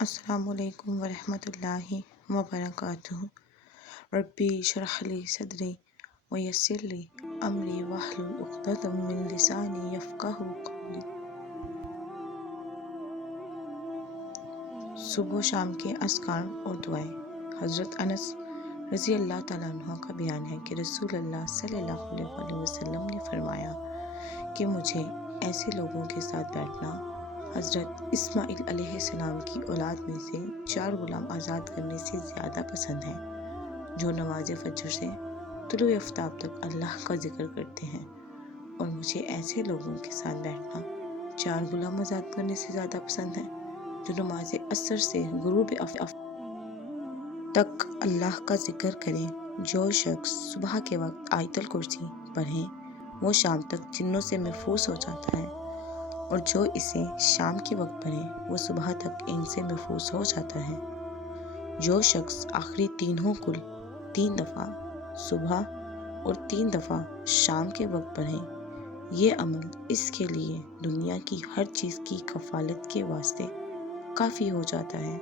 السلام علیکم ورحمۃ اللہ وبرکاتہ۔ ربی اشرح لی صدری ویسر لی امری واحلل عقدۃ من لسانی یفقہوا قولی۔ صبح و شام کے اذکار اور دعائیں۔ حضرت انس رضی اللہ تعالیٰ عنہ کا بیان ہے کہ رسول اللہ صلی اللہ علیہ وسلم نے فرمایا کہ مجھے ایسے لوگوں کے ساتھ بیٹھنا حضرت اسماعیل علیہ السلام کی اولاد میں سے 4 غلام آزاد کرنے سے زیادہ پسند ہے، جو نماز فجر سے طلوع آفتاب تک اللہ کا ذکر کرتے ہیں، اور مجھے ایسے لوگوں کے ساتھ بیٹھنا 4 غلام آزاد کرنے سے زیادہ پسند ہے، جو نماز عصر سے غروب آفتاب تک اللہ کا ذکر کریں۔ جو شخص صبح کے وقت آیت الکرسی پڑھے وہ شام تک جنوں سے محفوظ ہو جاتا ہے، اور جو اسے شام کے وقت پڑھے وہ صبح تک ان سے محفوظ ہو جاتا ہے۔ جو شخص آخری تینوں کل 3 دفعہ صبح اور 3 دفعہ شام کے وقت پڑھے، یہ عمل اس کے لیے دنیا کی ہر چیز کی کفالت کے واسطے کافی ہو جاتا ہے۔